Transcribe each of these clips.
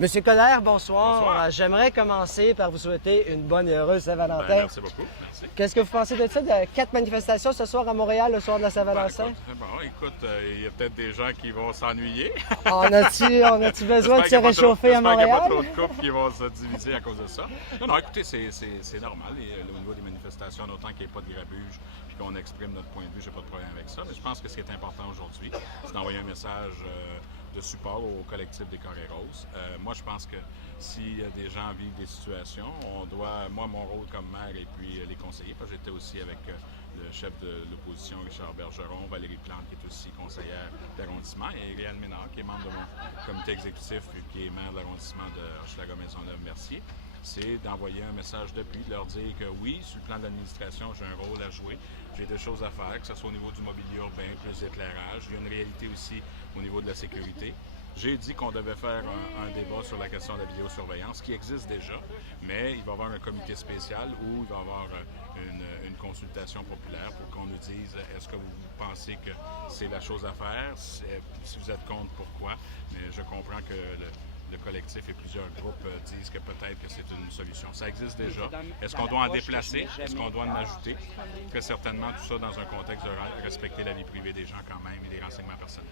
Monsieur Coderre, bonsoir. Bonsoir. J'aimerais commencer par vous souhaiter une bonne et heureuse Saint-Valentin. Merci beaucoup. Merci. Qu'est-ce que vous pensez de ça, de 4 manifestations ce soir à Montréal, le soir de la Saint-Valentin? Écoute, il y a peut-être des gens qui vont s'ennuyer. On a-tu besoin de se J'espère qu'il y a pas réchauffer à trop- j'espère qu'il n'y a pas Montréal? trop de couples qui vont se diviser à cause de ça. Non, écoutez, c'est normal. Au niveau des manifestations, autant qu'il n'y ait pas de grabuge puis qu'on exprime notre point de vue, j'ai pas de problème avec ça. Mais je pense que ce qui est important aujourd'hui, c'est d'envoyer un message de support au collectif des Carrés Roses. Moi, je pense que si des gens vivent des situations, on doit, moi, mon rôle comme maire et puis les conseillers, parce que j'étais aussi avec le chef de l'opposition, Richard Bergeron, Valérie Plante, qui est aussi conseillère d'arrondissement, et Réal Ménard, qui est membre de mon comité exécutif et qui est maire de l'arrondissement de Hochelaga-Maisonneuve-Mercier, c'est d'envoyer un message d'appui, de leur dire que oui, sur le plan de l'administration, j'ai un rôle à jouer, j'ai des choses à faire, que ce soit au niveau du mobilier urbain, plus d'éclairage. Il y a une réalité aussi au niveau de la sécurité. J'ai dit qu'on devait faire un débat sur la question de la vidéosurveillance, qui existe déjà, mais il va y avoir un comité spécial où il va y avoir une consultation populaire pour qu'on nous dise est-ce que vous pensez que c'est la chose à faire, si vous êtes contre, pourquoi. Mais je comprends que le collectif et plusieurs groupes disent que peut-être que c'est une solution. Ça existe déjà. Est-ce qu'on doit en déplacer? Est-ce qu'on doit en ajouter? Très certainement, tout ça dans un contexte de respecter la vie privée des gens quand même et des renseignements personnels.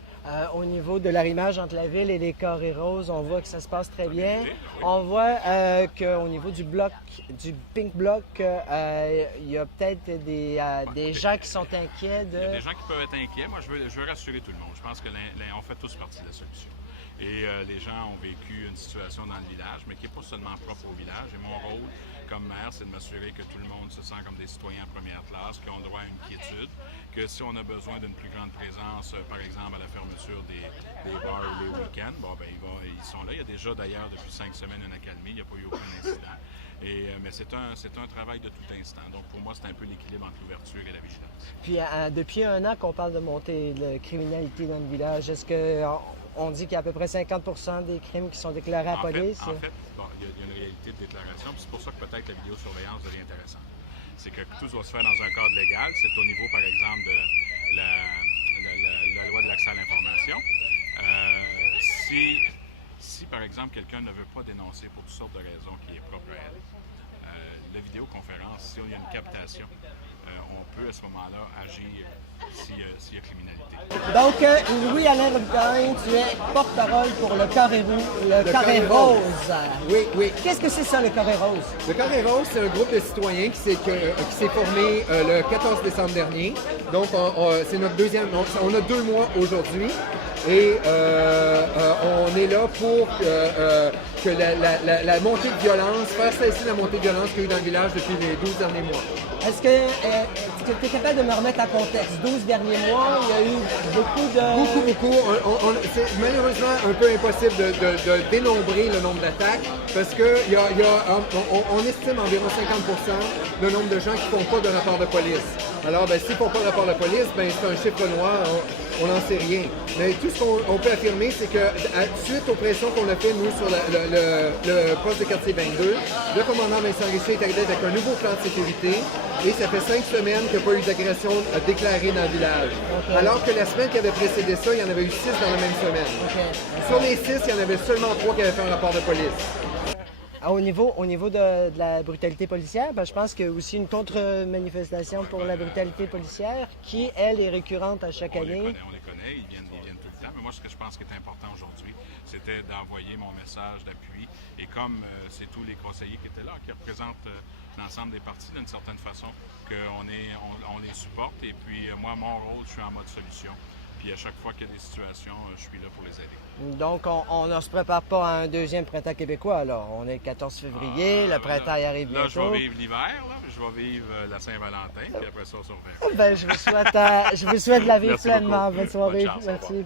Au niveau de l'arrimage entre la ville et les Carrés Roses, on voit que ça se passe très bien. Oui. On voit qu'au niveau du bloc, du Pink Bloc, il y a peut-être des gens qui sont inquiets de... Il y a des gens qui peuvent être inquiets. Moi, je veux rassurer tout le monde. Je pense qu'on fait tous partie de la solution. Et les gens ont vécu une situation dans le village, mais qui n'est pas seulement propre au village. Et mon rôle comme maire, c'est de m'assurer que tout le monde se sent comme des citoyens en première classe, qui ont droit à une quiétude, que si on a besoin d'une plus grande présence, par exemple à la fermeture des bars ou les week-ends, ils sont là. Il y a déjà d'ailleurs depuis 5 semaines une accalmie, il n'y a pas eu aucun incident. Mais c'est un travail de tout instant. Donc pour moi, c'est un peu l'équilibre entre l'ouverture et la vigilance. Puis depuis un an qu'on parle de montée de criminalité dans le village, est-ce que... On dit qu'il y a à peu près 50 des crimes qui sont déclarés à la police. En fait, il y a une réalité de déclaration, puis c'est pour ça que peut-être la vidéosurveillance devient intéressante. C'est que tout doit se faire dans un cadre légal. C'est au niveau, par exemple, de la loi de l'accès à l'information. Si, par exemple, quelqu'un ne veut pas dénoncer pour toutes sortes de raisons qui est propre à elle, la vidéoconférence, si il y a une captation, on peut à ce moment-là agir s'il y a criminalité. Donc, Louis-Alain Robitaille, tu es porte-parole pour le Carré Rose. Oui. Qu'est-ce que c'est ça, le Carré Rose? Le Carré Rose, c'est un groupe de citoyens qui s'est formé le 14 décembre dernier. Donc, c'est notre deuxième... On a 2 mois aujourd'hui. Et on est là pour que la montée de violence, faire cesser la montée de violence qu'il y a eu dans le village depuis les 12 derniers mois. Est-ce que tu es capable de me remettre en contexte? 12 derniers mois, il y a eu beaucoup de... Beaucoup. C'est malheureusement un peu impossible de dénombrer le nombre d'attaques parce qu'on estime environ 50% le nombre de gens qui ne font pas de rapport de police. Alors, s'ils ne font pas de rapport de police, c'est un chiffre noir, on n'en sait rien. Mais tout ce qu'on peut affirmer, c'est que suite aux pressions qu'on a fait, nous, sur le poste de quartier 22, le commandant Vincent Richer est arrivé avec un nouveau plan de sécurité et ça fait 5 semaines qu'il n'y a pas eu d'agression déclarée dans le village. Okay. Alors que la semaine qui avait précédé ça, il y en avait eu 6 dans la même semaine. Okay. Sur les 6, il y en avait seulement 3 qui avaient fait un rapport de police. Au niveau de la brutalité policière, je pense qu'il y a aussi une contre-manifestation pour la brutalité policière qui, elle, est récurrente à chaque année. On les connaît, ils viennent tout le temps. Mais moi, ce que je pense qui est important aujourd'hui, c'était d'envoyer mon message d'appui. Et comme c'est tous les conseillers qui étaient là, qui représentent l'ensemble des partis d'une certaine façon, qu'on les supporte. Et puis moi, mon rôle, je suis en mode solution. Puis à chaque fois qu'il y a des situations, je suis là pour les aider. Donc, on ne se prépare pas à un deuxième printemps québécois, alors. On est le 14 février, le printemps arrive bientôt. Là, je vais vivre l'hiver, je vais vivre la Saint-Valentin, puis après ça, on se reverra. Je vous souhaite de la vivre pleinement. Bonne soirée. Bonne chance, Merci.